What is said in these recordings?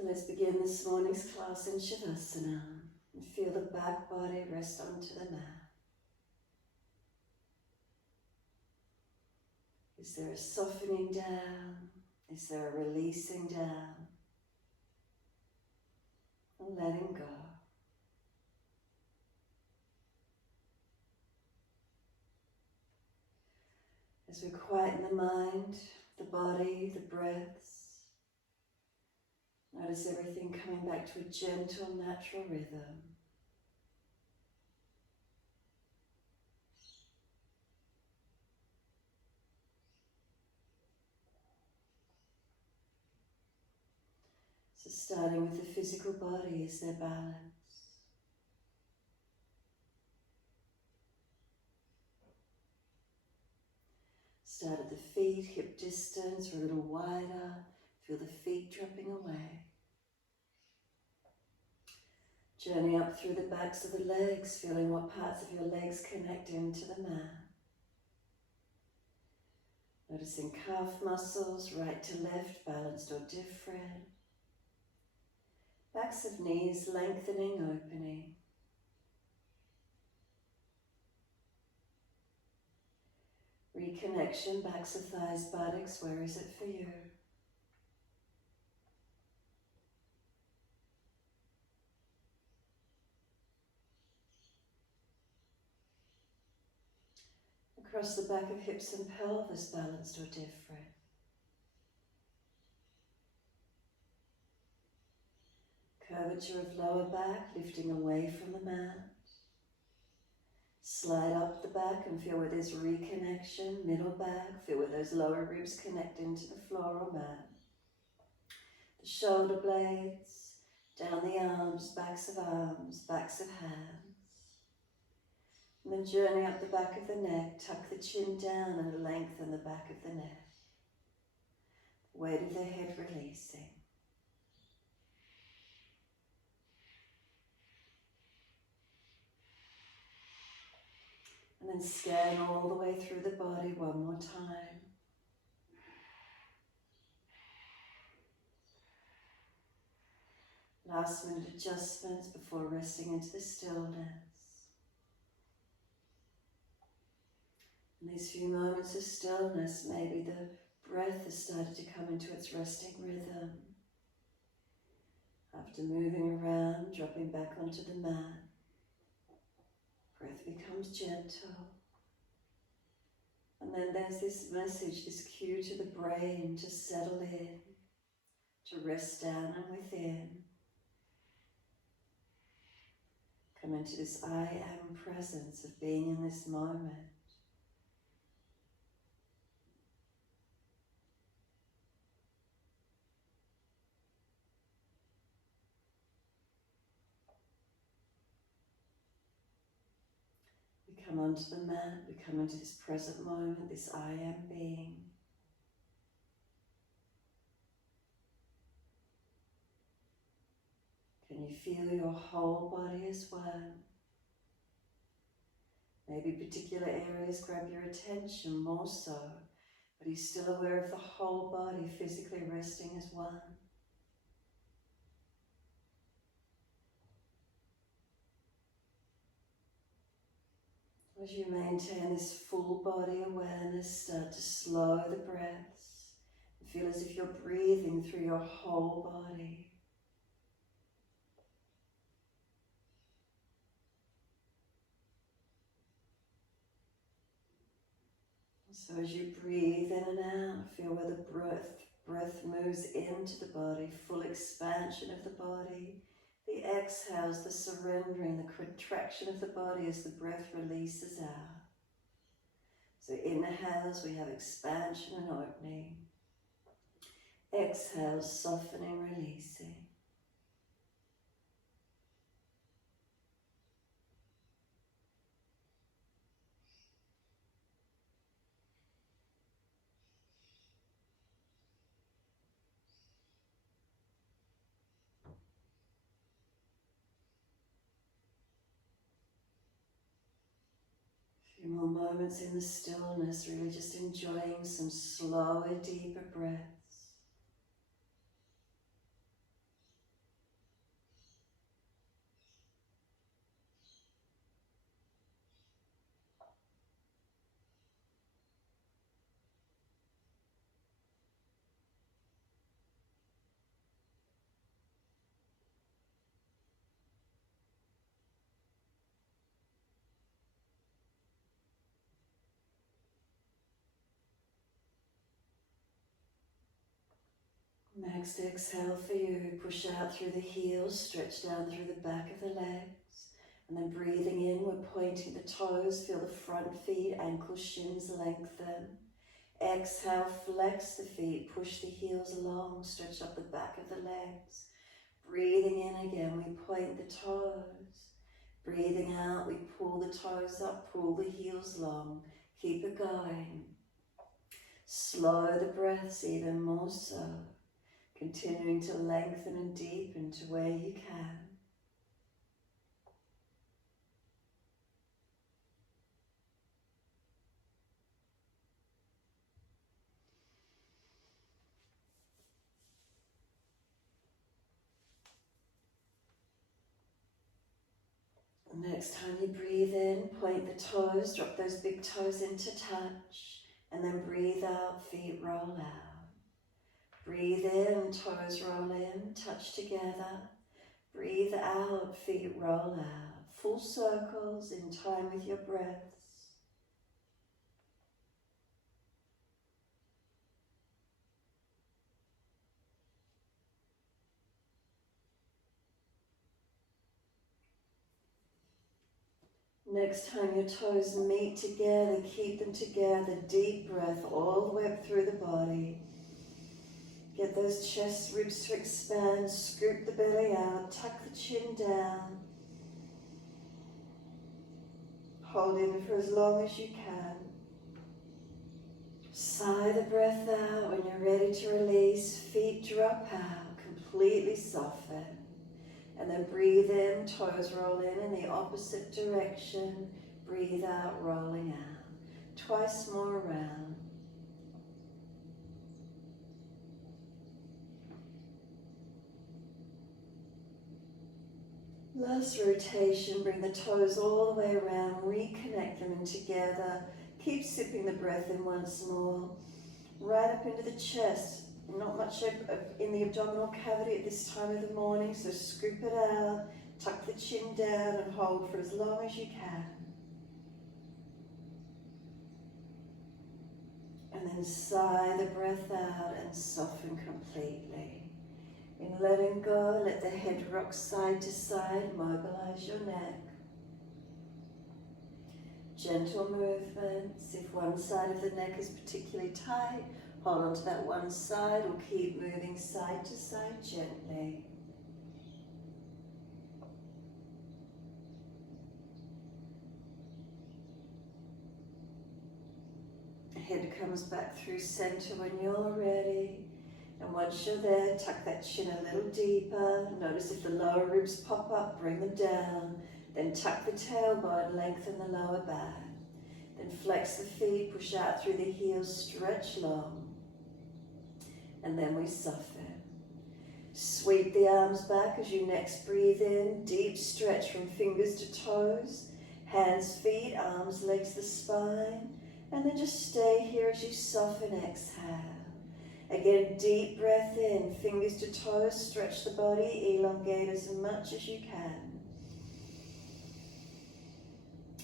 So let's begin this morning's class in savasana and feel the back body rest onto the mat. Is there a softening down? Is there a releasing down? And letting go. As we quieten the mind, the body, the breaths, notice everything coming back to a gentle, natural rhythm. So starting with the physical body, is there balance? Start at the feet, hip distance, or a little wider. Feel the feet dropping away. Journey up through the backs of the legs, feeling what parts of your legs connect into the mat. Noticing calf muscles, right to left, balanced or different. Backs of knees lengthening, opening. Reconnection, backs of thighs, buttocks, where is it for you? Across the back of hips and pelvis, balanced or different. Curvature of lower back, lifting away from the mat. Slide up the back and feel where there's reconnection. Middle back, feel where those lower ribs connect into the floor or mat. The shoulder blades, down the arms, backs of hands. And then journey up the back of the neck, tuck the chin down and lengthen the back of the neck. Weight of the head releasing. And then scan all the way through the body one more time. Last minute adjustments before resting into the stillness. In these few moments of stillness, maybe the breath has started to come into its resting rhythm. After moving around, dropping back onto the mat, breath becomes gentle. And then there's this message, this cue to the brain to settle in, to rest down and within. Come into this I am presence of being in this moment. We come onto the mat, we come into this present moment, this I am being. Can you feel your whole body as one? Maybe particular areas grab your attention more so, but are you still aware of the whole body physically resting as one? As you maintain this full body awareness, start to slow the breaths. Feel as if you're breathing through your whole body. So as you breathe in and out, feel where the breath moves into the body, full expansion of the body. The exhales, the surrendering, the contraction of the body as the breath releases out. So inhales, we have expansion and opening. Exhales, softening, releasing. A few more moments in the stillness, really just enjoying some slower, deeper breaths. Next exhale for you, push out through the heels, stretch down through the back of the legs. And then breathing in, we're pointing the toes, feel the front feet, ankles, shins lengthen. Exhale, flex the feet, push the heels along, stretch up the back of the legs. Breathing in again, we point the toes. Breathing out, we pull the toes up, pull the heels long. Keep it going. Slow the breaths even more so. Continuing to lengthen and deepen to where you can. Next time you breathe in, point the toes, drop those big toes into touch, and then breathe out, feet roll out. Breathe in, toes roll in, touch together. Breathe out, feet roll out. Full circles in time with your breaths. Next time your toes meet together, keep them together. Deep breath all the way up through the body. Get those chest ribs to expand, scoop the belly out, tuck the chin down. Hold in for as long as you can. Sigh the breath out when you're ready to release. Feet drop out, completely soften. And then breathe in, toes roll in the opposite direction. Breathe out, rolling out. Twice more around. Last rotation, bring the toes all the way around, reconnect them in together. Keep sipping the breath in once more. Right up into the chest. Not much in the abdominal cavity at this time of the morning, so scoop it out, tuck the chin down and hold for as long as you can. And then sigh the breath out and soften completely. In letting go, let the head rock side to side, mobilize your neck. Gentle movements. If one side of the neck is particularly tight, hold on to that one side or keep moving side to side gently. Head comes back through center when you're ready. And once you're there, tuck that chin a little deeper. Notice if the lower ribs pop up, bring them down. Then tuck the tailbone, lengthen the lower back. Then flex the feet, push out through the heels, stretch long. And then we soften. Sweep the arms back as you next breathe in. Deep stretch from fingers to toes. Hands, feet, arms, legs, the spine. And then just stay here as you soften, exhale. Again, deep breath in, fingers to toes, stretch the body, elongate as much as you can.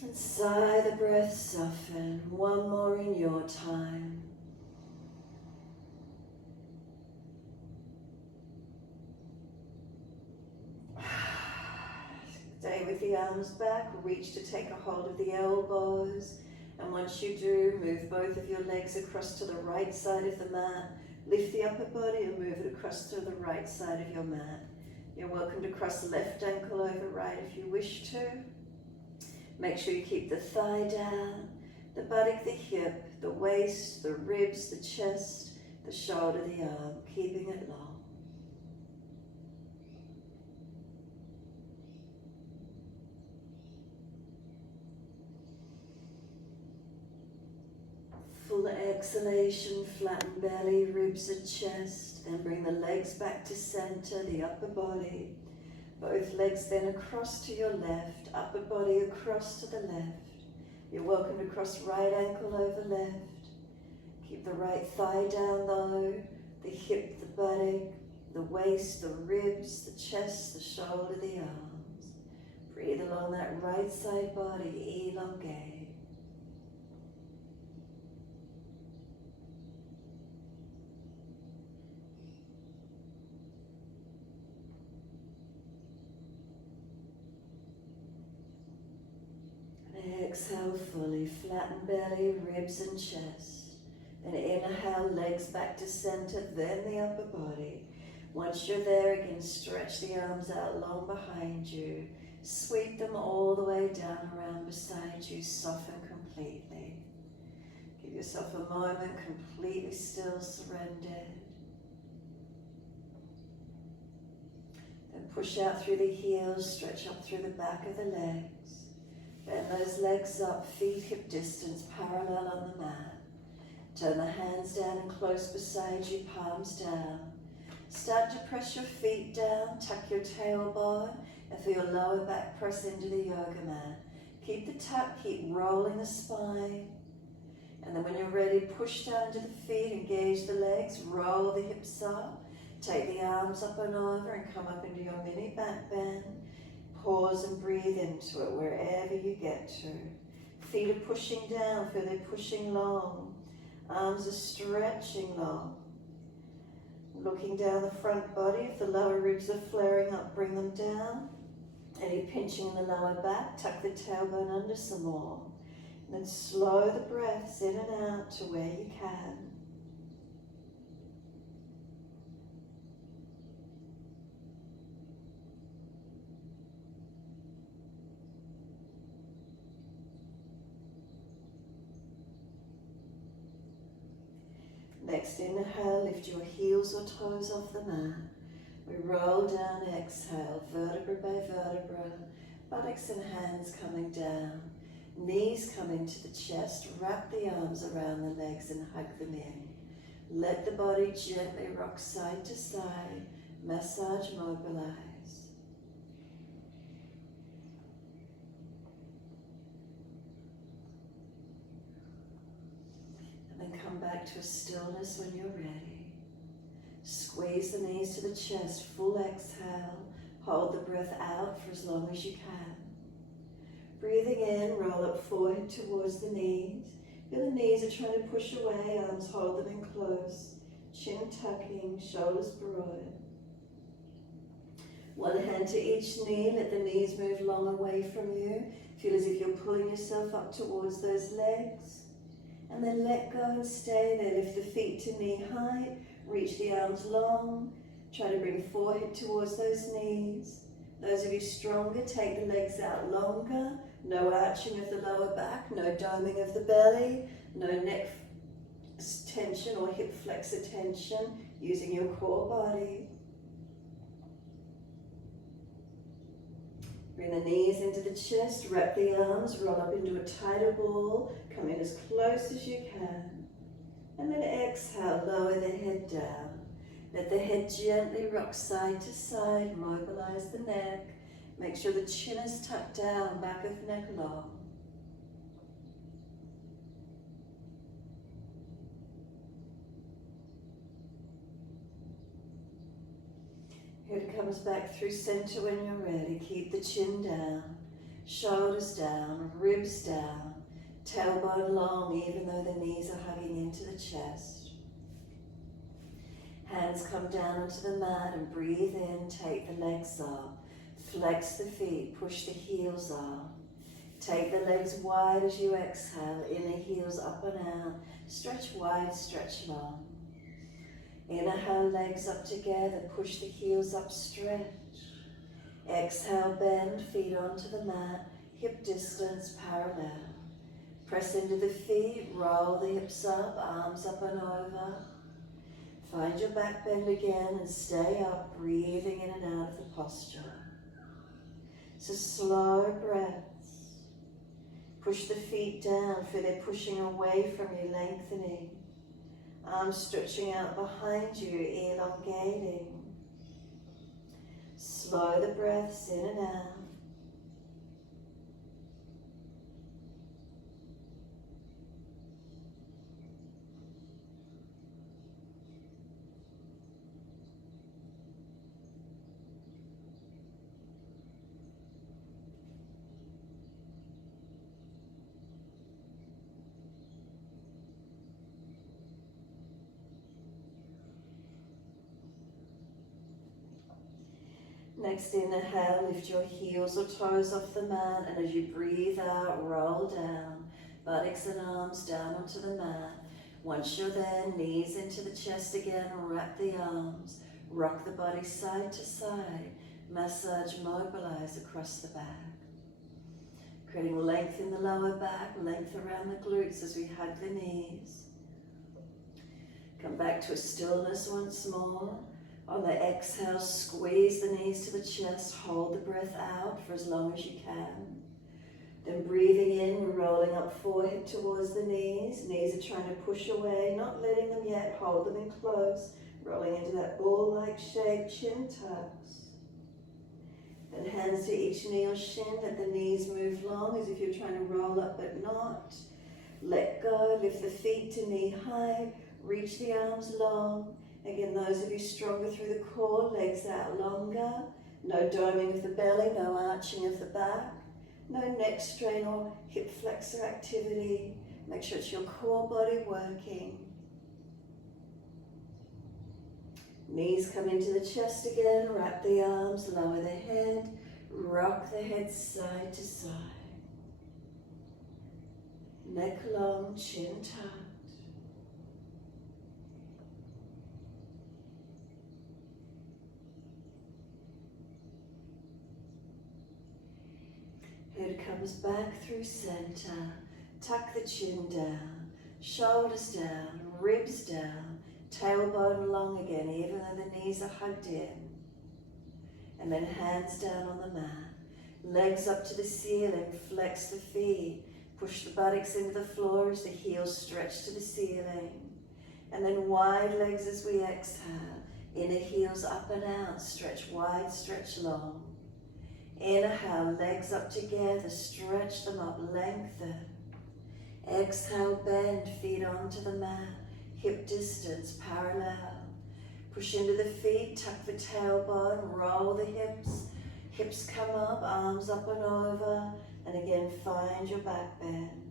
And sigh the breath, soften. One more in your time. Stay with the arms back, reach to take a hold of the elbows. And once you do, move both of your legs across to the right side of the mat. Lift the upper body and move it across to the right side of your mat. You're welcome to cross the left ankle over right if you wish to. Make sure you keep the thigh down, the buttock, the hip, the waist, the ribs, the chest, the shoulder, the arm, keeping it long. Full exhalation, flatten belly, ribs and chest, then bring the legs back to center, the upper body. Both legs then across to your left, upper body across to the left. You're welcome to cross right ankle over left. Keep the right thigh down low, the hip, the buttock, the waist, the ribs, the chest, the shoulder, the arms. Breathe along that right side body, elongate. Exhale fully, flatten belly, ribs and chest. Then inhale, legs back to center, then the upper body. Once you're there again, stretch the arms out long behind you. Sweep them all the way down around beside you, soften completely. Give yourself a moment, completely still, surrendered. Then push out through the heels, stretch up through the back of the legs. Bend those legs up, feet hip distance, parallel on the mat. Turn the hands down and close beside you, palms down. Start to press your feet down, tuck your tailbone, and feel your lower back press into the yoga mat. Keep the tuck, keep rolling the spine. And then when you're ready, push down to the feet, engage the legs, roll the hips up. Take the arms up and over and come up into your mini back bend. Pause and breathe into it wherever you get to. Feet are pushing down, feel they're pushing long. Arms are stretching long. Looking down the front body, if the lower ribs are flaring up, bring them down. Any pinching in the lower back, tuck the tailbone under some more. And then slow the breaths in and out to where you can. Next inhale, lift your heels or toes off the mat. We roll down, exhale, vertebra by vertebra, buttocks and hands coming down. Knees come into the chest, wrap the arms around the legs and hug them in. Let the body gently rock side to side, massage, mobilize. And then come back to a stillness when you're ready. Squeeze the knees to the chest, full exhale. Hold the breath out for as long as you can. Breathing in, roll up forehead towards the knees. Feel the knees are trying to push away, arms hold them in close. Chin tucking, shoulders broad. One hand to each knee, let the knees move long away from you. Feel as if you're pulling yourself up towards those legs. And then let go and stay there. Lift the feet to knee height, reach the arms long. Try to bring forehead towards those knees. Those of you stronger, take the legs out longer. No arching of the lower back, no doming of the belly, no neck tension or hip flexor tension, using your core body. Bring the knees into the chest, wrap the arms, roll up into a tighter ball, come in as close as you can. And then exhale, lower the head down. Let the head gently rock side to side, mobilize the neck. Make sure the chin is tucked down, back of neck long. Head comes back through center when you're ready. Keep the chin down, shoulders down, ribs down, tailbone long even though the knees are hugging into the chest. Hands come down onto the mat and breathe in, take the legs up. Flex the feet, push the heels up. Take the legs wide as you exhale, inner heels up and out. Stretch wide, stretch long. Inhale, legs up together, push the heels up, stretch. Exhale, bend, feet onto the mat, hip distance parallel. Press into the feet, roll the hips up, arms up and over. Find your back bend again and stay up, breathing in and out of the posture. So slow breaths. Push the feet down, feel they're pushing away from you, lengthening. Arms stretching out behind you, elongating. Slow the breaths in and out. Next inhale, lift your heels or toes off the mat, and as you breathe out, roll down, buttocks and arms down onto the mat. Once you're there, knees into the chest again, wrap the arms, rock the body side to side, massage, mobilize across the back. Creating length in the lower back, length around the glutes as we hug the knees. Come back to a stillness once more. On the exhale, squeeze the knees to the chest, hold the breath out for as long as you can. Then breathing in, we're rolling up forehead towards the knees. Knees are trying to push away, not letting them yet, hold them in close. Rolling into that ball-like shape, chin tucks. Then hands to each knee or shin, let the knees move long as if you're trying to roll up but not. Let go, lift the feet to knee high, reach the arms long. Again, those of you stronger through the core, legs out longer. No doming of the belly, no arching of the back. No neck strain or hip flexor activity. Make sure it's your core body working. Knees come into the chest again, wrap the arms, lower the head, rock the head side to side. Neck long, chin tucked. Head comes back through center. Tuck the chin down, shoulders down, ribs down, tailbone long again, even though the knees are hugged in. And then hands down on the mat. Legs up to the ceiling, flex the feet. Push the buttocks into the floor as the heels stretch to the ceiling. And then wide legs as we exhale. Inner heels up and out, stretch wide, stretch long. Inhale, legs up together, stretch them up, lengthen. Exhale, bend, feet onto the mat, hip distance, parallel. Push into the feet, tuck the tailbone, roll the hips. Hips come up, arms up and over, and again find your back bend.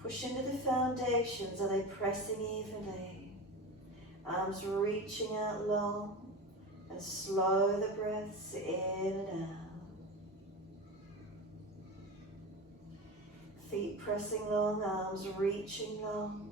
Push into the foundations, are they pressing evenly? Arms reaching out long, and slow the breaths in and out. Feet pressing long, arms reaching long.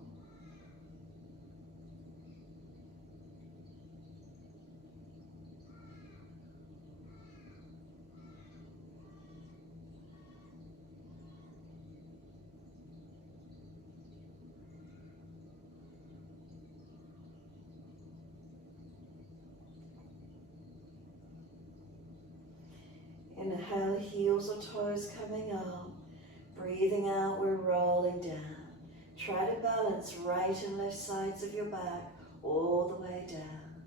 Inhale, heels or toes coming up. Breathing out, we're rolling down. Try to balance right and left sides of your back all the way down.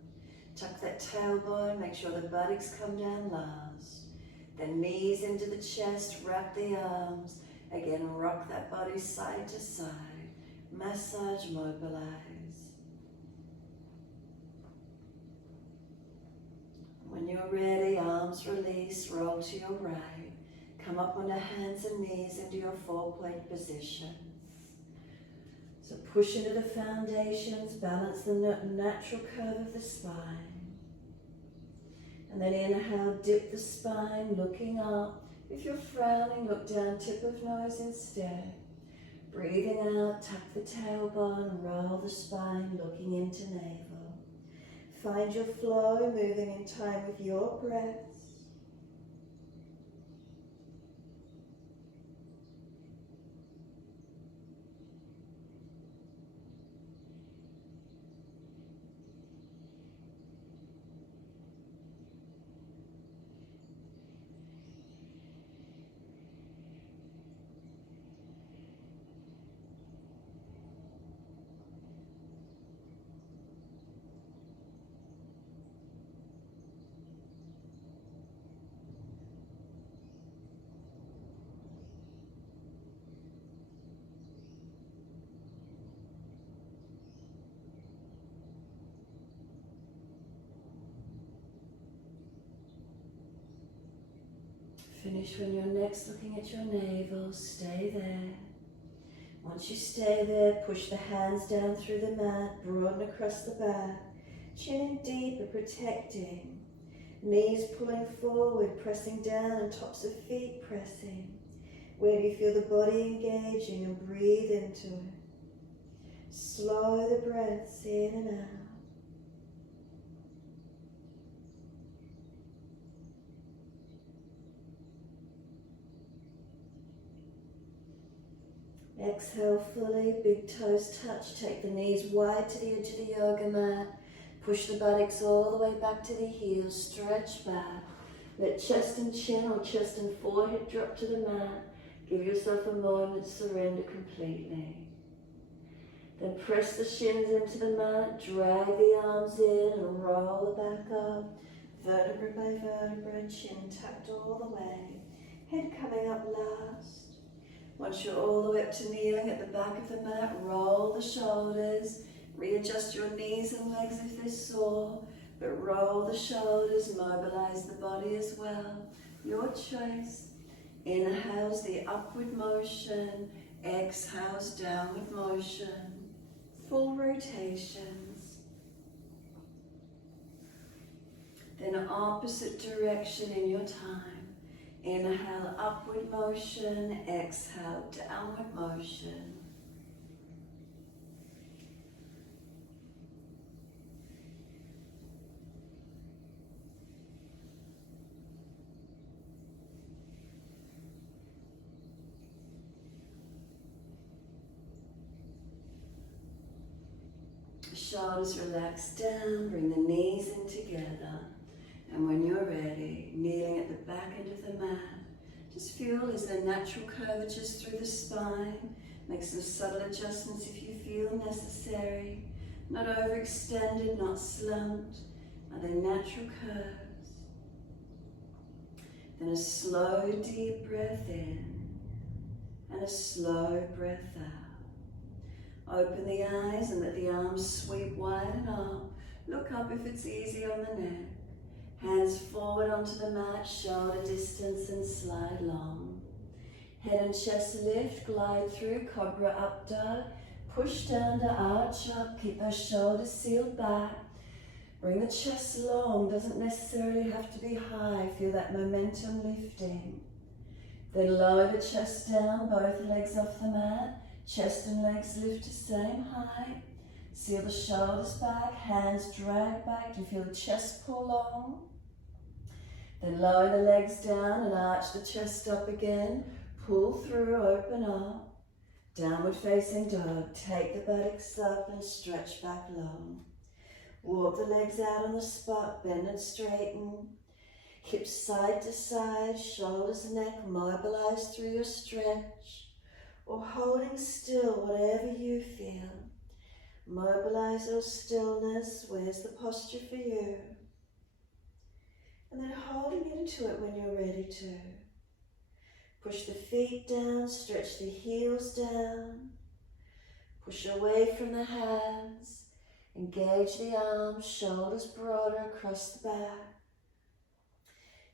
Tuck that tailbone, make sure the buttocks come down last. Then knees into the chest, wrap the arms. Again, rock that body side to side. Massage, mobilize. When you're ready, arms release, roll to your right. Come up on the hands and knees into your four-point position. So push into the foundations, balance the natural curve of the spine. And then inhale, dip the spine, looking up. If you're frowning, look down, tip of nose instead. Breathing out, tuck the tailbone, roll the spine, looking into navel. Find your flow, moving in time with your breath. Finish when you're next looking at your navel, stay there. Once you stay there, push the hands down through the mat, broaden across the back, chin in deeper, protecting. Knees pulling forward, pressing down, and tops of feet pressing. Where do you feel the body engaging, and breathe into it. Slow the breaths in and out. Exhale fully, big toes touch. Take the knees wide to the edge of the yoga mat. Push the buttocks all the way back to the heels. Stretch back. Let chest and chin or chest and forehead drop to the mat. Give yourself a moment to surrender completely. Then press the shins into the mat. Drag the arms in and roll the back up. Vertebra by vertebra, chin tucked all the way. Head coming up last. Once you're all the way up to kneeling at the back of the mat, roll the shoulders, readjust your knees and legs if they're sore, but roll the shoulders, mobilize the body as well. Your choice. Inhales the upward motion, exhales downward motion. Full rotations. Then opposite direction in your time. Inhale, upward motion, exhale, downward motion. Shoulders relax down, bring the knees in together. And when you're ready, kneeling at the back end of the mat, just feel as though natural curvatures through the spine. Make some subtle adjustments if you feel necessary. Not overextended, not slumped. Are they natural curves? Then a slow, deep breath in and a slow breath out. Open the eyes and let the arms sweep wide and up. Look up if it's easy on the neck. Hands forward onto the mat, shoulder distance and slide long. Head and chest lift, glide through, Cobra up dog. Push down to arch up, keep those shoulders sealed back. Bring the chest long, doesn't necessarily have to be high. Feel that momentum lifting. Then lower the chest down, both legs off the mat. Chest and legs lift to same height. Seal the shoulders back, hands drag back. You feel the chest pull long. Then lower the legs down and arch the chest up again. Pull through, open up. Downward facing dog. Take the buttocks up and stretch back long. Walk the legs out on the spot, bend and straighten. Hips side to side, shoulders and neck mobilize through your stretch. Or holding still, whatever you feel. Mobilize your stillness. Where's the posture for you? And then holding into it when you're ready to. Push the feet down, stretch the heels down. Push away from the hands. Engage the arms, shoulders broader across the back.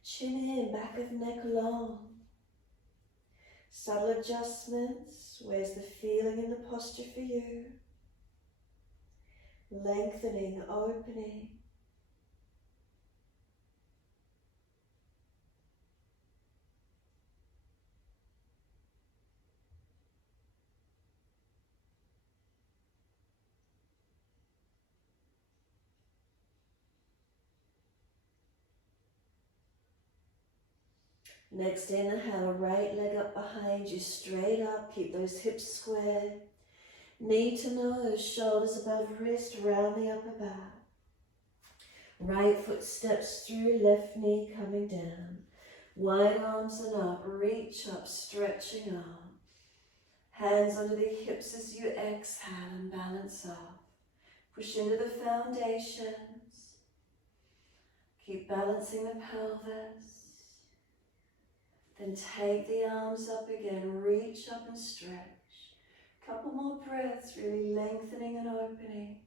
Chin in, back of neck long. Subtle adjustments. Where's the feeling in the posture for you? Lengthening, opening. Next inhale, right leg up behind you, straight up, keep those hips squared. Knee to nose, shoulders above wrist, round the upper back. Right foot steps through, left knee coming down. Wide arms and up, reach up, stretching up. Hands under the hips as you exhale and balance up. Push into the foundations. Keep balancing the pelvis. Then take the arms up again, reach up and stretch. Couple more breaths, really lengthening and opening.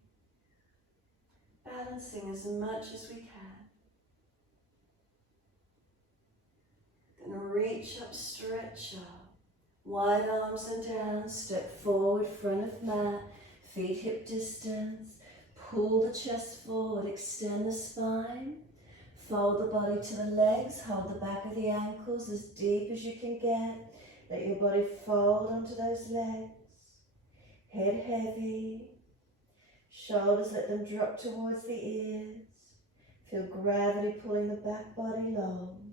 Balancing as much as we can. Then reach up, stretch up. Wide arms and down, step forward, front of mat, feet hip distance. Pull the chest forward, extend the spine. fold the body to the legs, hold the back of the ankles as deep as you can get. Let your body fold onto those legs. Head heavy. Shoulders, let them drop towards the ears. Feel gravity pulling the back body long.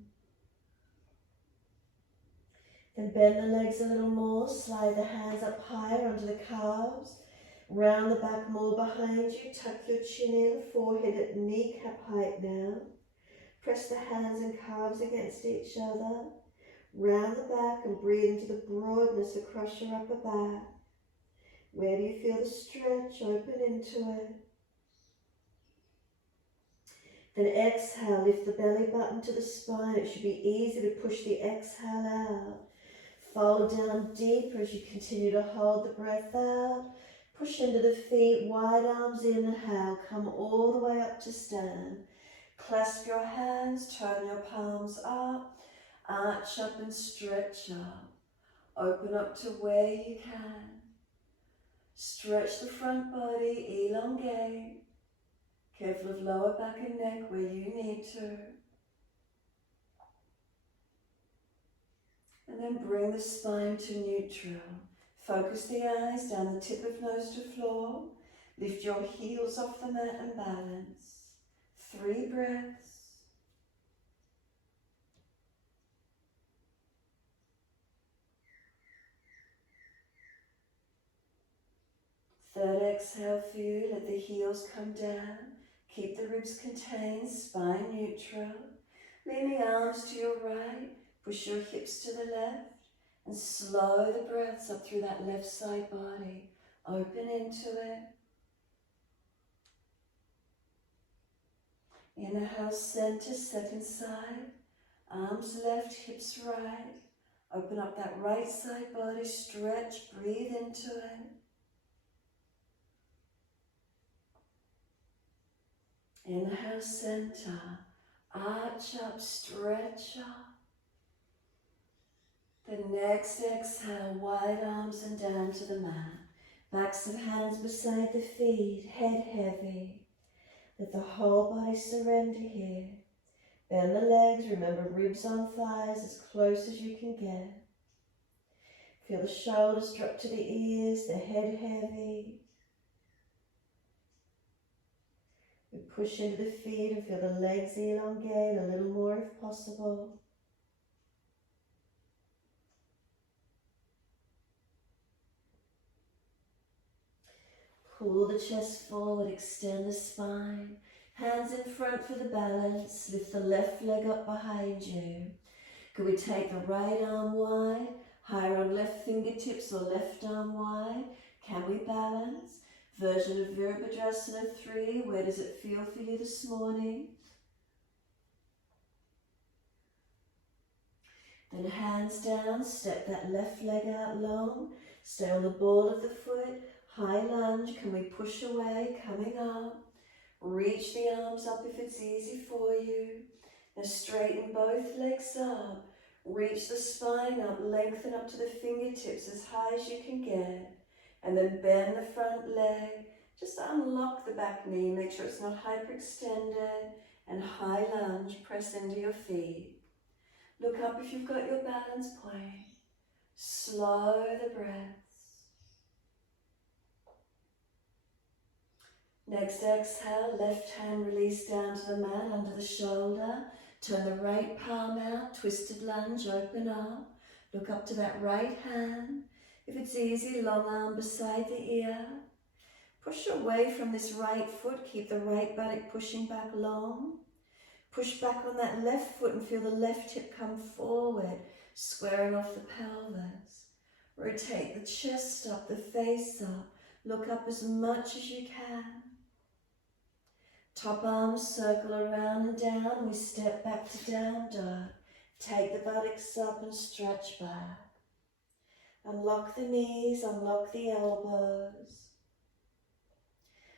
Then bend the legs a little more, slide the hands up higher onto the calves. Round the back more behind you, tuck your chin in, forehead at kneecap height now. Press the hands and calves against each other. Round the back and breathe into the broadness across your upper back. Where do you feel the stretch? Open into it. Then exhale, lift the belly button to the spine. It should be easy to push the exhale out. Fold down deeper as you continue to hold the breath out. Push into the feet, wide arms, inhale. Come all the way up to stand. Clasp your hands, turn your palms up. Arch up and stretch up. Open up to where you can. Stretch the front body, elongate. Careful of lower back and neck where you need to. And then bring the spine to neutral. Focus the eyes down the tip of nose to floor. Lift your heels off the mat and balance. 3 breaths. Third exhale for you, let the heels come down. Keep the ribs contained, spine neutral. Lean the arms to your right, push your hips to the left, and slow the breaths up through that left side body. Open into it. Inhale, center, second side. Arms left, hips right. Open up that right side body, stretch, breathe into it. Inhale, center, arch up, stretch up. The next exhale, wide arms and down to the mat. Backs of hands beside the feet, head heavy. Let the whole body surrender here. Bend the legs, remember ribs on thighs as close as you can get. Feel the shoulders drop to the ears, the head heavy. We push into the feet and feel the legs elongate a little more if possible. Pull the chest forward, extend the spine. Hands in front for the balance. Lift the left leg up behind you. Could we take the right arm wide, higher on left fingertips or left arm wide? Can we balance? Version of Virabhadrasana 3, where does it feel for you this morning? Then hands down, step that left leg out long. Stay on the ball of the foot. High lunge, can we push away, coming up. Reach the arms up if it's easy for you. Now straighten both legs up. Reach the spine up, lengthen up to the fingertips as high as you can get. And then bend the front leg. Just unlock the back knee, make sure it's not hyperextended. And high lunge, press into your feet. Look up if you've got your balance point. Slow the breaths. Next exhale, left hand release down to the mat under the shoulder. Turn the right palm out, twisted lunge, open up. Look up to that right hand. If it's easy, long arm beside the ear. Push away from this right foot, keep the right buttock pushing back long. Push back on that left foot and feel the left hip come forward, squaring off the pelvis. Rotate the chest up, the face up. Look up as much as you can. Top arms circle around and down. We step back to down dog. Take the buttocks up and stretch back. Unlock the knees, unlock the elbows.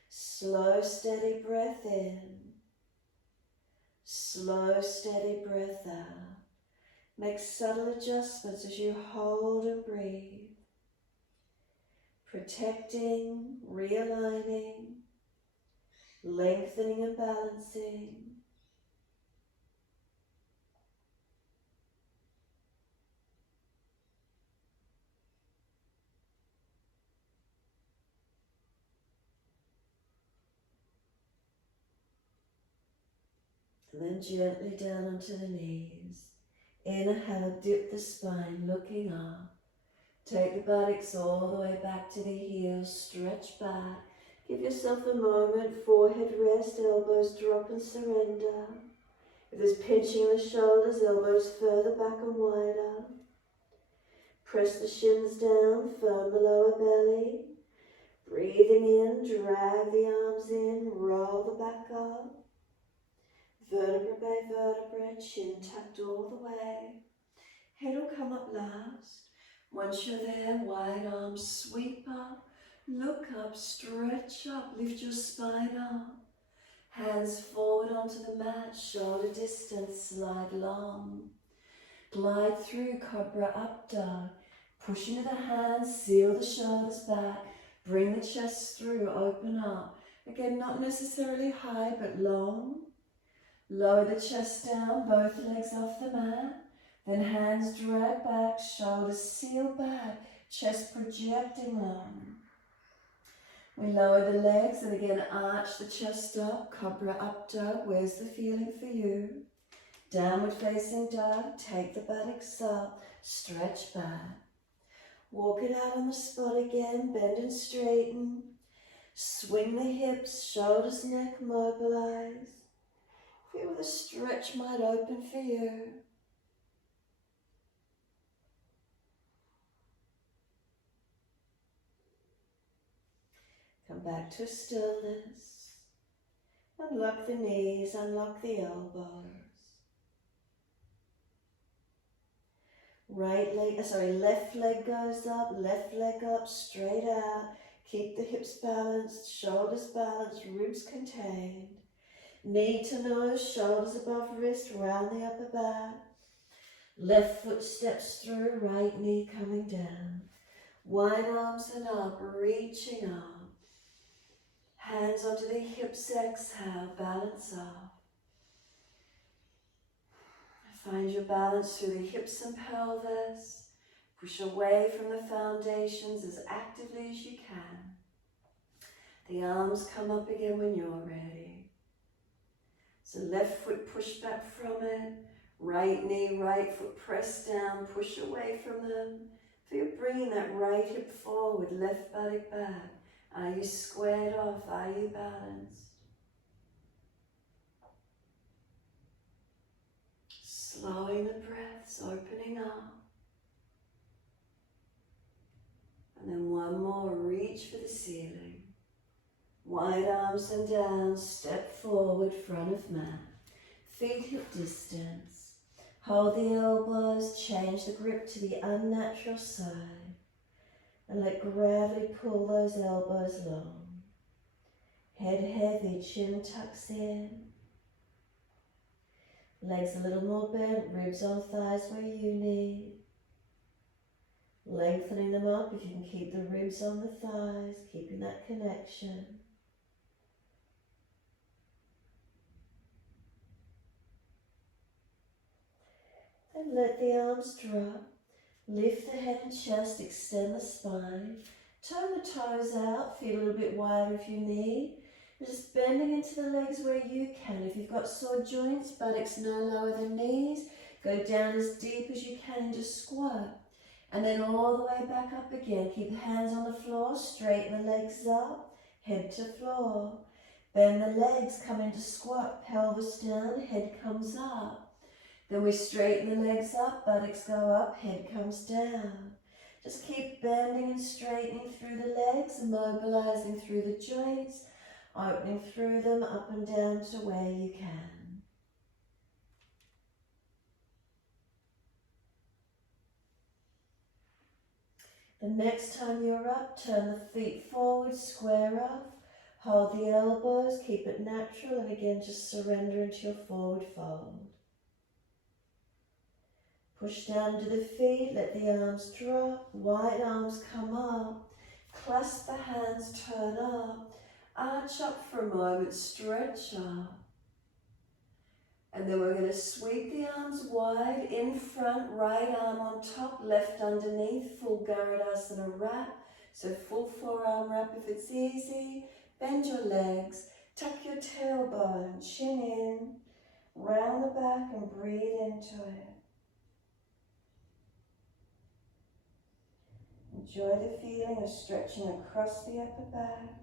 Slow, steady breath in. Slow, steady breath out. Make subtle adjustments as you hold and breathe. Protecting, realigning, lengthening and balancing. And then gently down onto the knees. Inhale, dip the spine, looking up. Take the buttocks all the way back to the heels, stretch back. Give yourself a moment, forehead rest, elbows drop and surrender. If there's pinching the shoulders, elbows further back and wider. Press the shins down, firm the lower belly. Breathing in, drag the arms in, roll the back up. Vertebra by vertebra, chin tucked all the way. Head will come up last. Once you're there, wide arms sweep up. Look up, stretch up, lift your spine up. Hands forward onto the mat, shoulder distance, slide long. Glide through Cobra up dog. Push into the hands, seal the shoulders back. Bring the chest through, open up. Again, not necessarily high, but long. Lower the chest down, both legs off the mat. Then hands drag back, shoulders seal back, chest projecting long. We lower the legs and again arch the chest up, Cobra up dog. Where's the feeling for you? Downward facing dog, take the buttocks up, stretch back. Walk it out on the spot again, bend and straighten. Swing the hips, shoulders, neck mobilize. Feel the stretch might open for you. Come back to stillness. Unlock the knees, unlock the elbows. Left leg goes up, left leg up, straight out. Keep the hips balanced, shoulders balanced, ribs contained. Knee to nose, shoulders above wrist, round the upper back. Left foot steps through, right knee coming down. Wide arms and up, reaching up. Hands onto the hips, exhale, balance off. Find your balance through the hips and pelvis. Push away from the foundations as actively as you can. The arms come up again when you're ready. So left foot push back from it. Right knee, right foot press down, push away from them. Feel bringing that right hip forward, left buttock back. Are you squared off? Are you balanced? Slowing the breaths, opening up. And then one more, reach for the ceiling. Wide arms and down, step forward, front of mat. Feet hip distance. Hold the elbows, change the grip to the unnatural side. And let gravity pull those elbows long. Head heavy, chin tucks in. Legs a little more bent, ribs on thighs where you need. Lengthening them up if you can keep the ribs on the thighs, keeping that connection. And let the arms drop. Lift the head and chest, extend the spine. Turn the toes out, feel a little bit wider if you need. Just bending into the legs where you can. If you've got sore joints, buttocks no lower than knees, go down as deep as you can into squat. And then all the way back up again. Keep hands on the floor, straighten the legs up, head to floor. Bend the legs, come into squat, pelvis down, head comes up. Then we straighten the legs up, buttocks go up, head comes down. Just keep bending and straightening through the legs, mobilizing through the joints, opening through them up and down to where you can. The next time you're up, turn the feet forward, square off, hold the elbows, keep it natural, and again just surrender into your forward fold. Push down to the feet, let the arms drop, wide arms come up, clasp the hands, turn up, arch up for a moment, stretch up. And then we're going to sweep the arms wide, in front, right arm on top, left underneath, full Garudasana wrap. So full forearm wrap if it's easy. Bend your legs, tuck your tailbone, chin in. round the back and breathe into it. Enjoy the feeling of stretching across the upper back.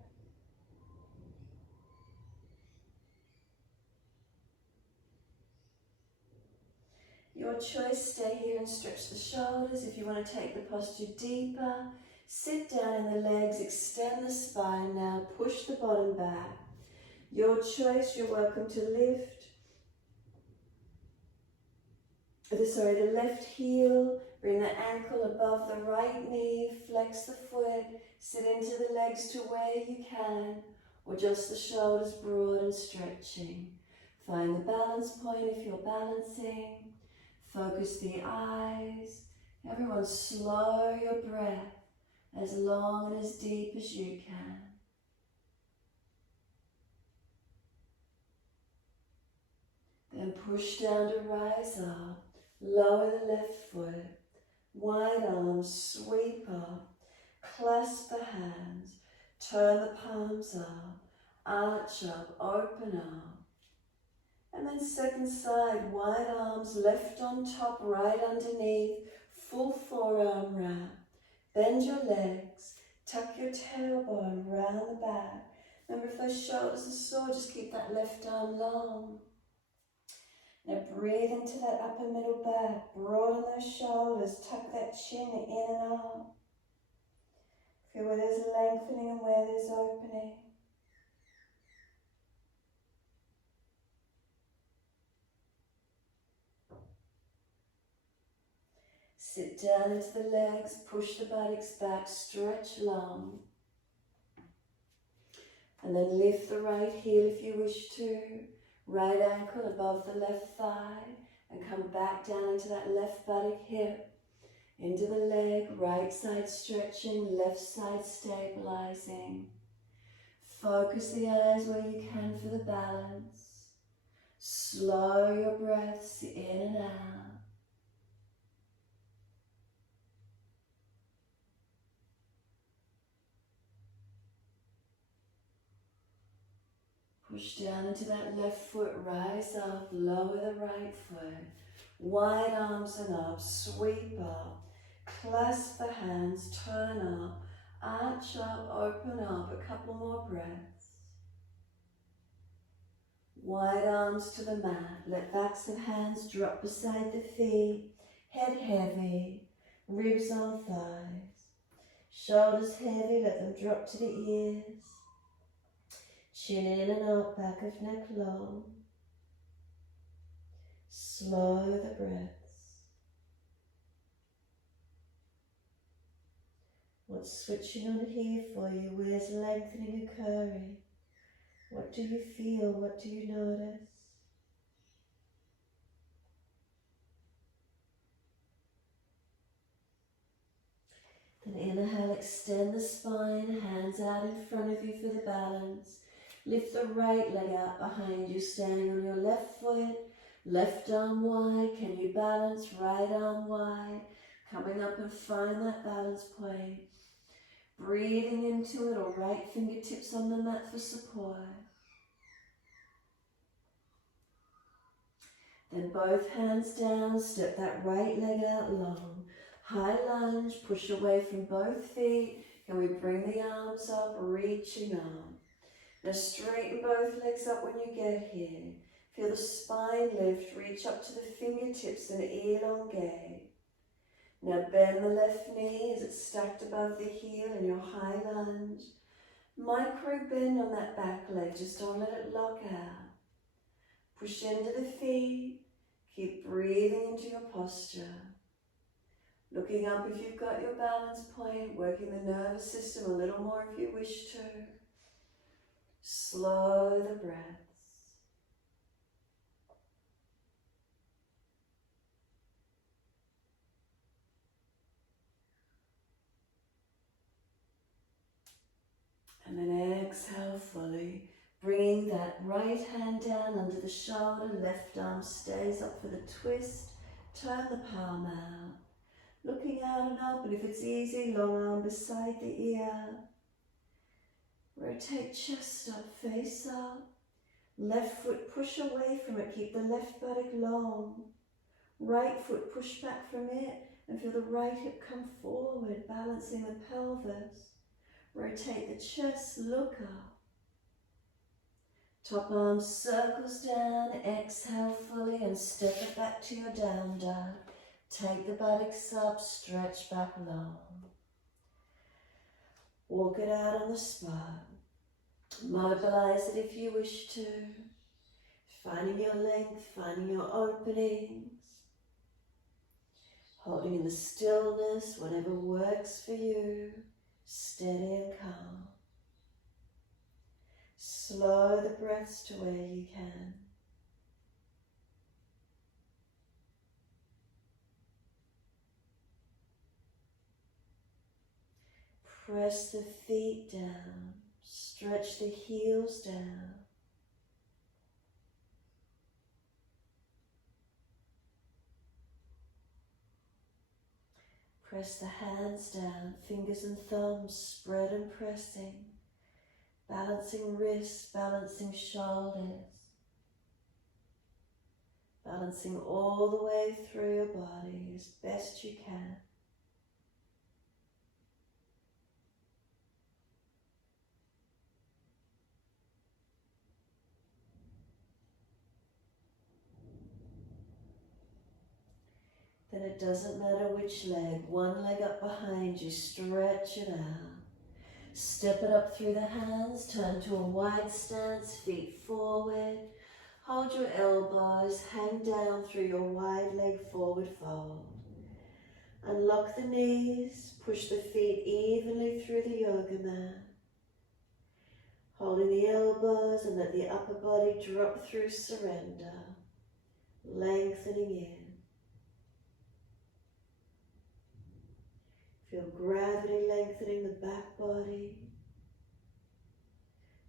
Your choice, stay here and stretch the shoulders. If you want to take the posture deeper, sit down in the legs, extend the spine now, push the bottom back. Your choice, you're welcome to lift. The left heel, bring the ankle above the right knee, flex the foot, sit into the legs to where you can, or just the shoulders broad and stretching. Find the balance point if you're balancing. Focus the eyes. Everyone slow your breath as long and as deep as you can. Then push down to rise up. Lower the left foot. Wide arms, sweep up. Clasp the hands. Turn the palms up. Arch up, open up. And then second side, wide arms, left on top, right underneath, full forearm wrap. Bend your legs, tuck your tailbone round the back. Remember, if those shoulders are sore, just keep that left arm long. Now breathe into that upper middle back, broaden those shoulders, tuck that chin in and up. Feel where there's lengthening and where there's opening. Sit down into the legs, push the buttocks back, stretch long. And then lift the right heel if you wish to. Right ankle above the left thigh. And come back down into that left buttock hip. Into the leg, right side stretching, left side stabilizing. Focus the eyes where you can for the balance. Slow your breaths in and out. Push down into that left foot, rise up, lower the right foot. Wide arms and up, sweep up. Clasp the hands, turn up, arch up, open up, a couple more breaths. Wide arms to the mat, let backs of hands drop beside the feet. Head heavy, ribs on thighs. Shoulders heavy, let them drop to the ears. Chin in and out, back of neck long. Slow the breaths. What's switching on here for you? Where's lengthening occurring? What do you feel? What do you notice? Then inhale, extend the spine, hands out in front of you for the balance. Lift the right leg out behind you, standing on your left foot, left arm wide. Can you balance? Right arm wide. Coming up and find that balance point. Breathing into it, or right fingertips on the mat for support. Then both hands down, step that right leg out long. High lunge, push away from both feet. Can we bring the arms up, reaching up. Now straighten both legs up when you get here. Feel the spine lift, reach up to the fingertips and elongate. Now bend the left knee as it's stacked above the heel in your high lunge. Micro bend on that back leg, just don't let it lock out. Push into the feet, keep breathing into your posture. Looking up if you've got your balance point, working the nervous system a little more if you wish to. Slow the breaths. And then exhale fully, bringing that right hand down under the shoulder, left arm stays up for the twist, turn the palm out. Looking out and up, and if it's easy, long arm beside the ear. Rotate chest up, face up. Left foot push away from it, keep the left buttock long. Right foot push back from it and feel the right hip come forward, balancing the pelvis. Rotate the chest, look up. Top arm circles down, exhale fully and step it back to your down dog. Take the buttocks up, stretch back long. Walk it out on the spot. Mobilize it if you wish to. Finding your length, finding your openings. Holding in the stillness, whatever works for you. Steady and calm. Slow the breaths to where you can. Press the feet down, stretch the heels down. Press the hands down, fingers and thumbs spread and pressing. Balancing wrists, balancing shoulders. Balancing all the way through your body as best you can. Then it doesn't matter which leg, one leg up behind you, stretch it out. Step it up through the hands, turn to a wide stance, feet forward. Hold your elbows, hang down through your wide leg forward fold. Unlock the knees, push the feet evenly through the yoga mat. Holding the elbows and let the upper body drop through surrender. Lengthening in. Feel gravity lengthening the back body.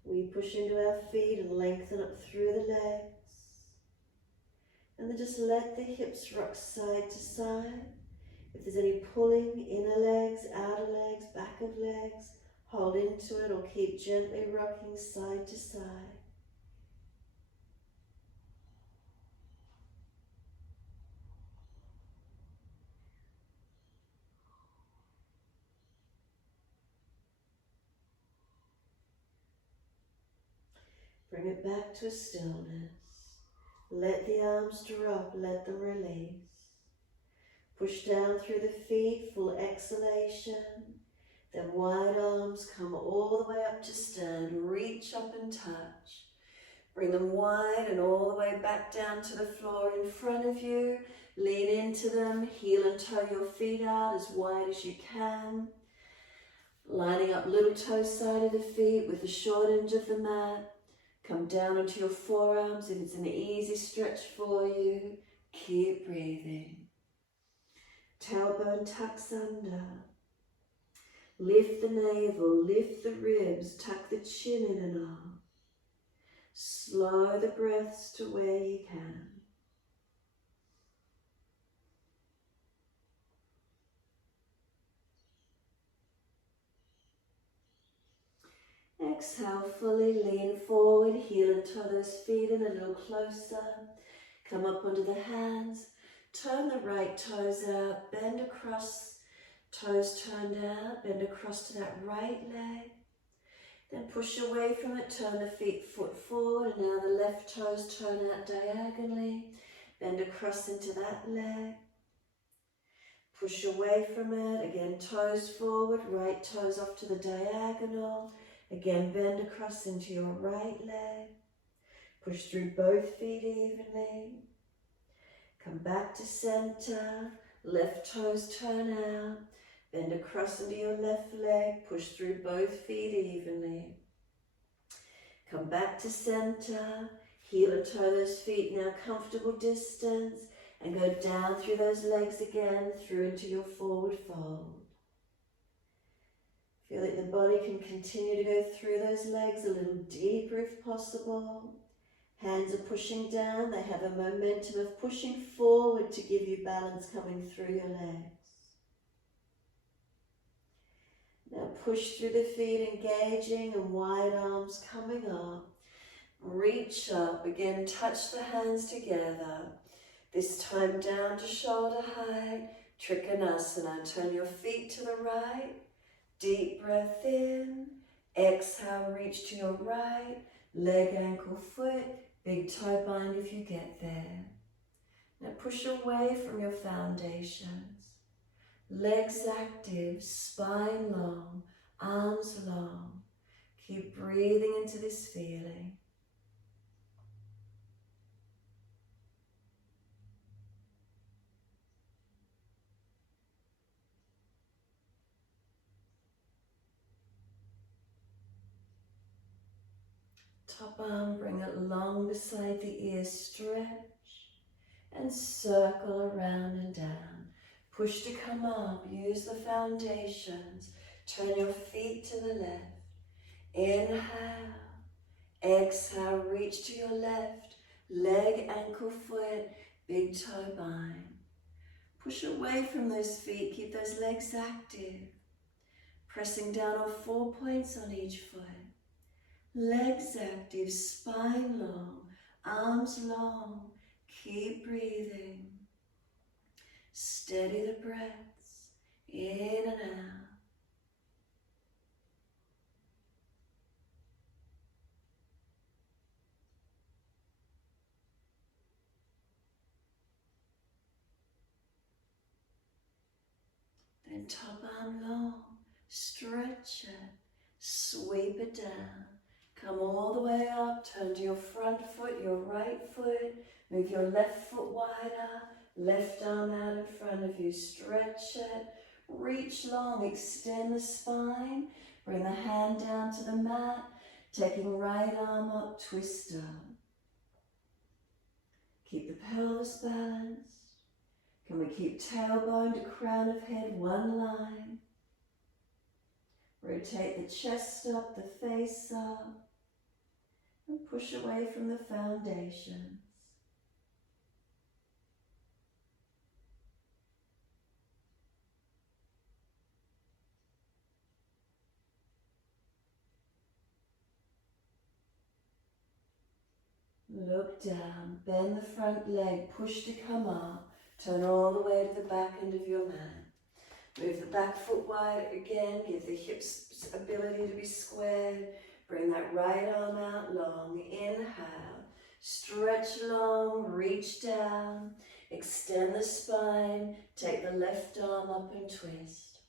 We push into our feet and lengthen up through the legs. And then just let the hips rock side to side. If there's any pulling, inner legs, outer legs, back of legs, hold into it or keep gently rocking side to side. Bring it back to a stillness. Let the arms drop, let them release. Push down through the feet, full exhalation. Then wide arms come all the way up to stand. Reach up and touch. Bring them wide and all the way back down to the floor in front of you. Lean into them, heel and toe your feet out as wide as you can. Lining up little toe side of the feet with the short edge of the mat. Come down onto your forearms if it's an easy stretch for you. Keep breathing. Tailbone tucks under. Lift the navel, lift the ribs, tuck the chin in and up. Slow the breaths to where you can. Exhale, fully lean forward, heel and toe those feet in a little closer. Come up onto the hands, turn the right toes out, bend across, toes turned out, bend across to that right leg. Then push away from it, turn the foot forward, and now the left toes turn out diagonally. Bend across into that leg. Push away from it, again toes forward, right toes off to the diagonal. Again, bend across into your right leg. Push through both feet evenly. Come back to center. Left toes turn out. Bend across into your left leg. Push through both feet evenly. Come back to center. Heel and toe those feet now comfortable distance. And go down through those legs again, through into your forward fold. Feel like the body can continue to go through those legs a little deeper if possible. Hands are pushing down. They have a momentum of pushing forward to give you balance coming through your legs. Now push through the feet, engaging and wide arms coming up. Reach up, again touch the hands together. This time down to shoulder height, Trikonasana. Turn your feet to the right, deep breath in. Exhale, reach to your right, leg, ankle, foot, big toe bind if you get there. Now push away from your foundations. Legs active, spine long, arms long. Keep breathing into this feeling. Top arm, bring it long beside the ear, stretch and circle around and down. Push to come up, use the foundations. Turn your feet to the left. Inhale, exhale, reach to your left. Leg, ankle, foot, big toe bind. Push away from those feet, keep those legs active. Pressing down on 4 points on each foot. Legs active, spine long, arms long. Keep breathing. Steady the breaths, in and out. Then top arm long, stretch it, sweep it down. Come all the way up, turn to your front foot, your right foot. Move your left foot wider, left arm out in front of you. Stretch it, reach long, extend the spine. Bring the hand down to the mat, taking right arm up, twist up. Keep the pelvis balanced. Can we keep tailbone to crown of head, one line? Rotate the chest up, the face up. And push away from the foundations. Look down, bend the front leg, push to come up. Turn all the way to the back end of your mat. Move the back foot wide again, give the hips ability to be squared. Bring that right arm out long, inhale. Stretch long, reach down, extend the spine, take the left arm up and twist.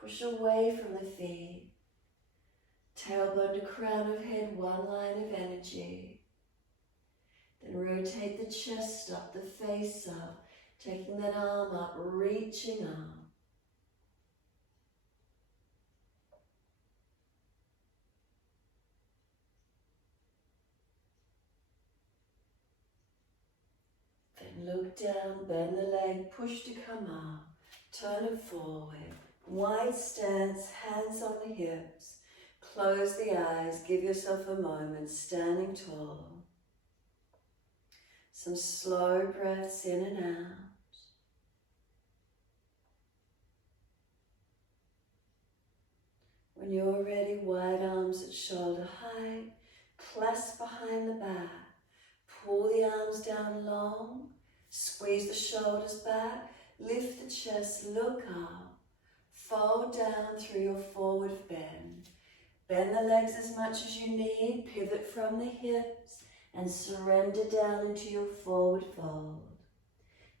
Push away from the feet. Tailbone to crown of head, one line of energy. Then rotate the chest up, the face up, taking that arm up, reaching up. Then look down, bend the leg, push to come up, turn it forward. Wide stance, hands on the hips. Close the eyes, give yourself a moment, standing tall. Some slow breaths in and out. When you're ready, wide arms at shoulder height, clasp behind the back. Pull the arms down long, squeeze the shoulders back, lift the chest, look up. Fold down through your forward bend. Bend the legs as much as you need, pivot from the hips and surrender down into your forward fold.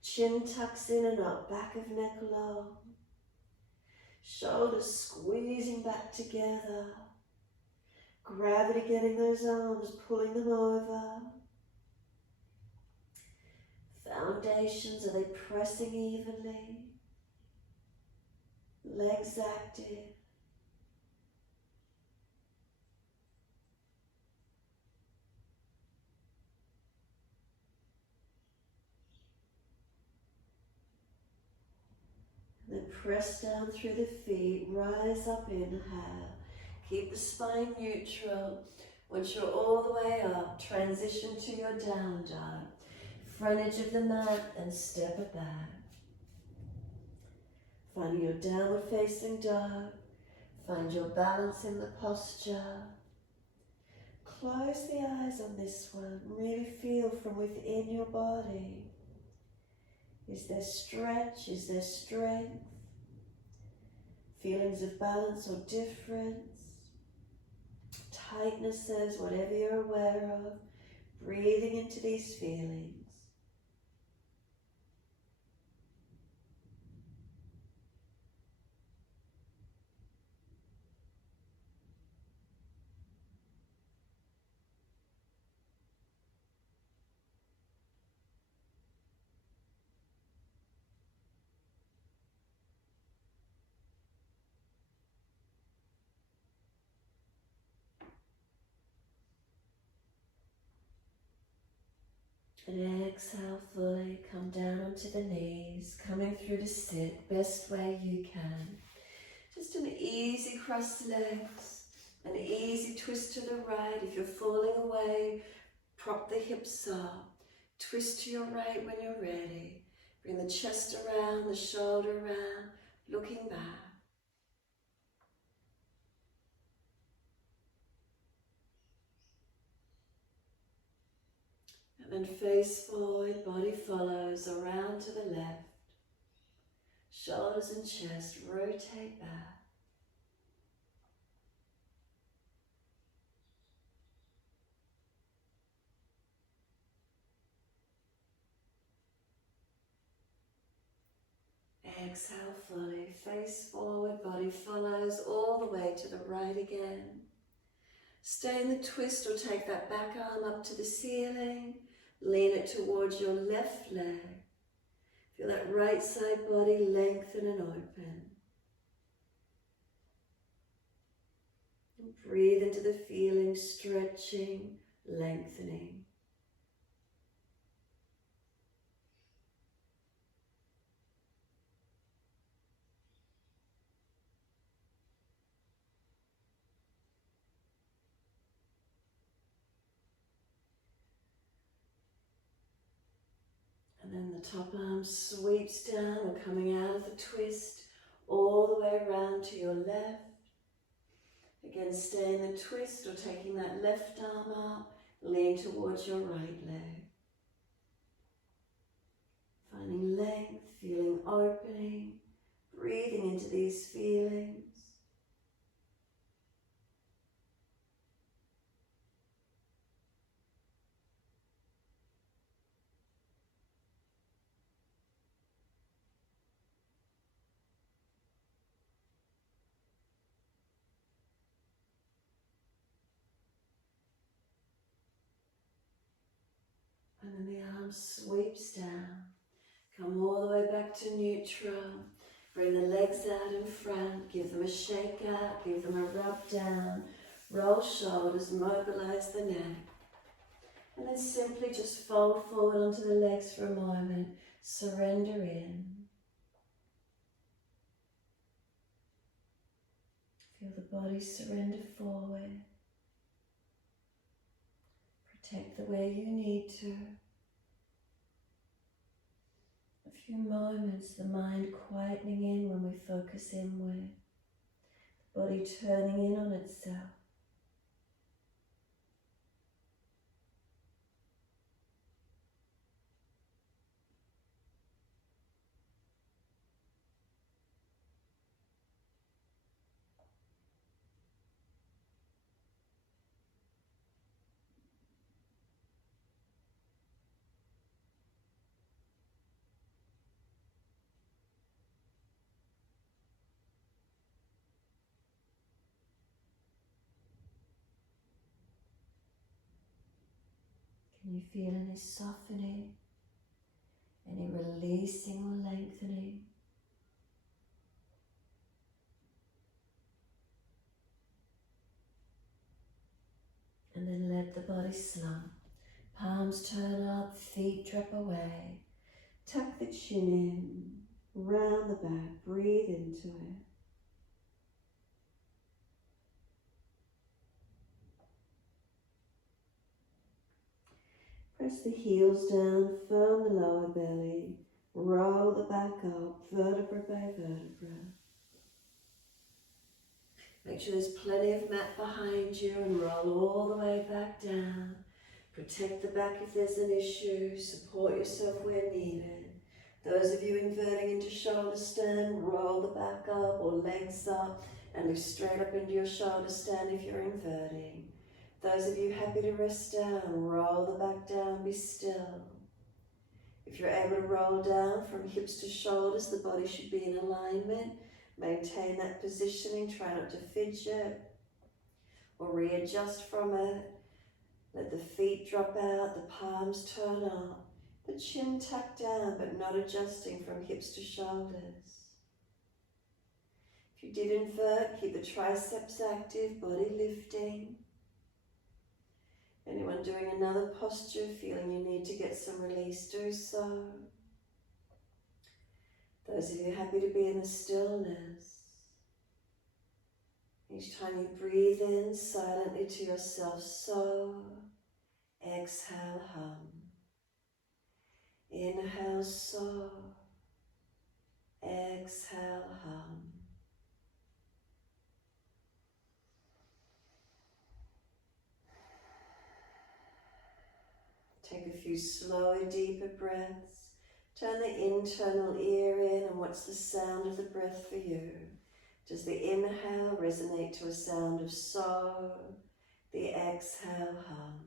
Chin tucks in and up, back of neck low. Shoulders squeezing back together. Gravity getting those arms, pulling them over. Foundations, are they pressing evenly? Legs active. Then press down through the feet, rise up, inhale. Keep the spine neutral. Once you're all the way up, transition to your down dog. Front edge of the mat and step it back. Find your downward facing dog. Find your balance in the posture. close the eyes on this one. Really feel from within your body. Is there stretch? Is there strength? Feelings of balance or difference? Tightnesses, whatever you're aware of. Breathing into these feelings. And exhale fully, come down onto the knees, coming through to sit, best way you can. Just an easy cross legs, an easy twist to the right. If you're falling away, prop the hips up, twist to your right when you're ready. Bring the chest around, the shoulder around, looking back. And then face forward, body follows, around to the left. Shoulders and chest rotate back. Exhale fully, face forward, body follows all the way to the right again. Stay in the twist or take that back arm up to the ceiling. Lean it towards your left leg. Feel that right side body lengthen and open. And breathe into the feeling, stretching, lengthening. And then the top arm sweeps down and coming out of the twist all the way around to your left. Again, stay in the twist or taking that left arm up, lean towards your right leg. Finding length, feeling opening, breathing into these feelings. And then the arm sweeps down. Come all the way back to neutral. Bring the legs out in front. Give them a shake out. Give them a rub down. Roll shoulders. Mobilize the neck. And then simply just fold forward onto the legs for a moment. Surrender in. Feel the body surrender forward. Protect the way you need to. A few moments, the mind quietening in when we focus inward. The body turning in on itself. Can you feel any softening, any releasing or lengthening? And then let the body slump. Palms turn up, feet drop away. Tuck the chin in, round the back, breathe into it. Press the heels down, firm the lower belly, roll the back up, vertebra by vertebra. Make sure there's plenty of mat behind you and roll all the way back down. Protect the back if there's an issue. Support yourself where needed. Those of you inverting into shoulder stand, roll the back up or legs up and lift straight up into your shoulder stand if you're inverting. Those of you happy to rest down, roll the back down, be still. If you're able to roll down from hips to shoulders, the body should be in alignment. Maintain that positioning, try not to fidget or readjust from it. Let the feet drop out, the palms turn up, the chin tucked down but not adjusting from hips to shoulders. If you did invert, keep the triceps active, body lifting. Anyone doing another posture, feeling you need to get some release, do so. Those of you happy to be in the stillness. Each time you breathe in silently to yourself, so. Exhale, hum. Inhale, so. Exhale, hum. Take a few slower, deeper breaths. Turn the internal ear in and what's the sound of the breath for you? Does the inhale resonate to a sound of so? The exhale, hum.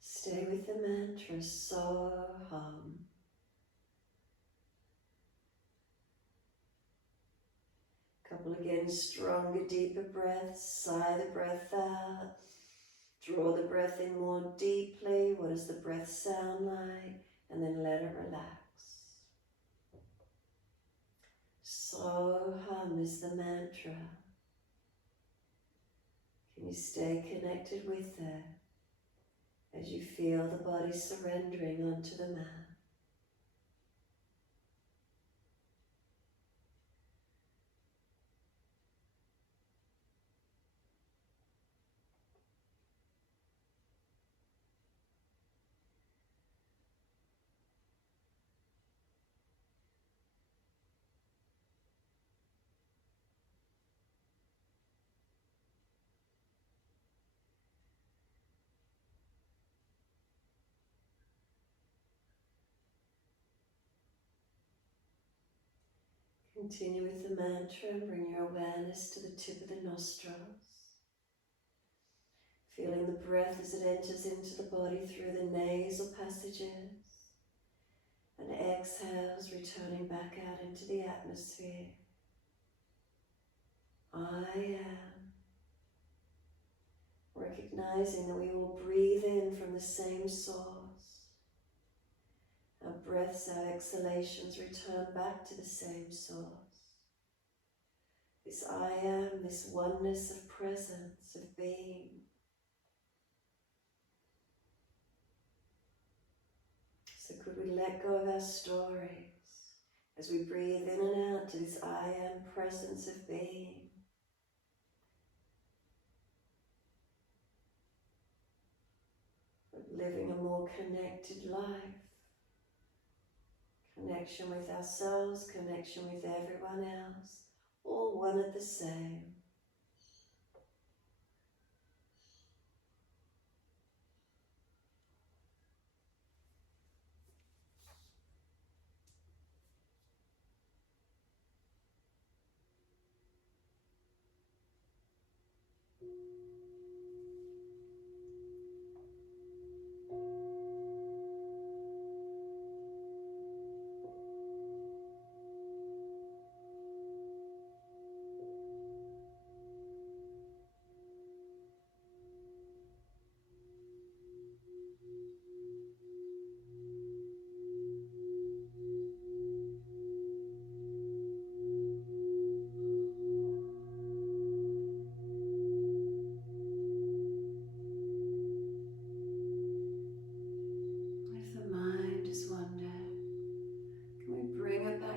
Stay with the mantra, so, hum. Couple again, stronger, deeper breaths. Sigh the breath out. Draw the breath in more deeply. What does the breath sound like? And then let it relax. So hum is the mantra. Can you stay connected with it as you feel the body surrendering onto the mat? Continue with the mantra and bring your awareness to the tip of the nostrils. Feeling the breath as it enters into the body through the nasal passages and exhales returning back out into the atmosphere. I am. Recognizing that we all breathe in from the same source. Our breaths, our exhalations return back to the same source. This I am, this oneness of presence, of being. So could we let go of our stories as we breathe in and out to this I am presence of being. Living a more connected life. Connection with ourselves, connection with everyone else, all one and the same.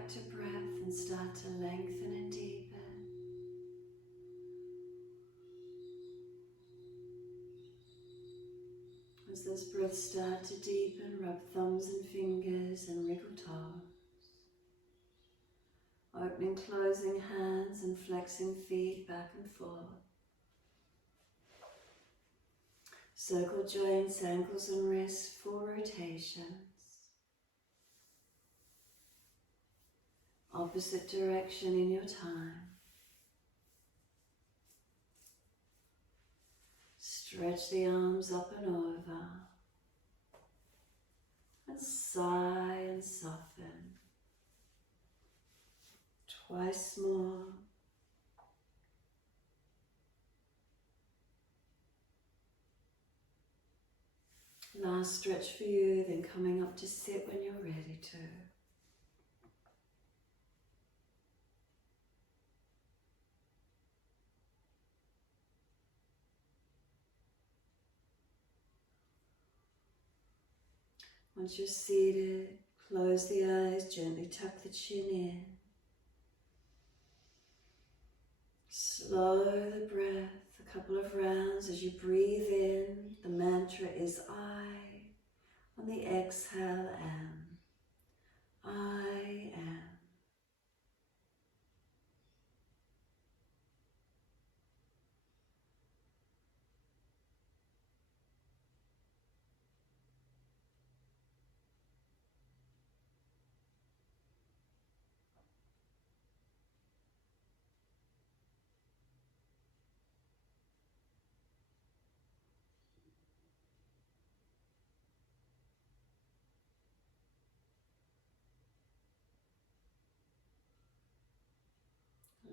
To breath and start to lengthen and deepen. As those breaths start to deepen, rub thumbs and fingers and wriggle toes. Opening, closing hands and flexing feet back and forth. Circle joints, ankles and wrists, 4 rotations. Opposite direction in your time. Stretch the arms up and over. And sigh and soften. Twice more. Last stretch for you, then coming up to sit when you're ready to. Once you're seated, close the eyes, gently tuck the chin in. Slow the breath a couple of rounds as you breathe in. The mantra is I. On the exhale, am. I am.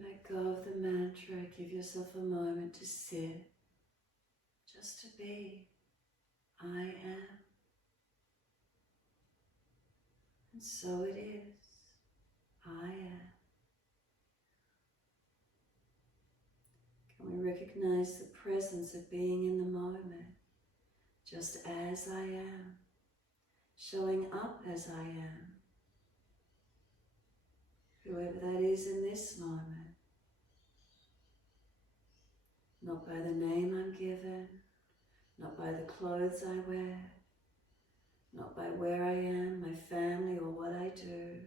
Let go of the mantra, give yourself a moment to sit, just to be. I am. And so it is. I am. Can we recognize the presence of being in the moment, just as I am, showing up as I am, whoever that is in this moment. Not by the name I'm given, not by the clothes I wear, not by where I am, my family or what I do,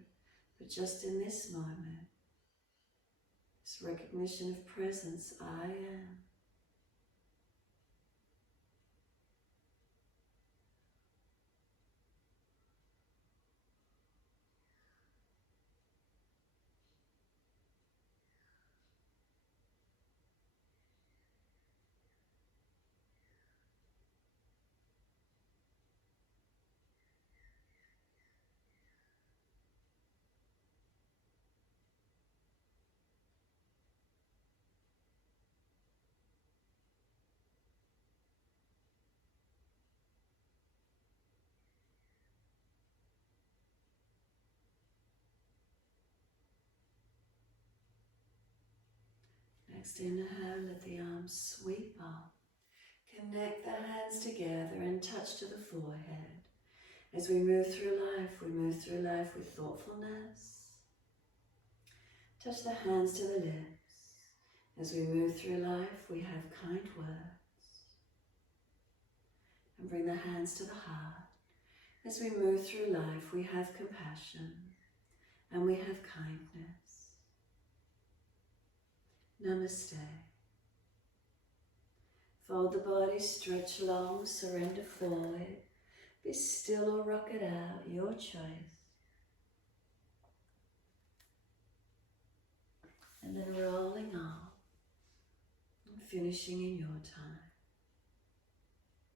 but just in this moment, this recognition of presence, I am. Next inhale, let the arms sweep up. Connect the hands together and touch to the forehead. As we move through life with thoughtfulness. Touch the hands to the lips. As we move through life, we have kind words. And bring the hands to the heart. As we move through life, we have compassion and we have kindness. Namaste. Fold the body, stretch long, surrender forward. Be still or rock it out, your choice. And then rolling up and finishing in your time.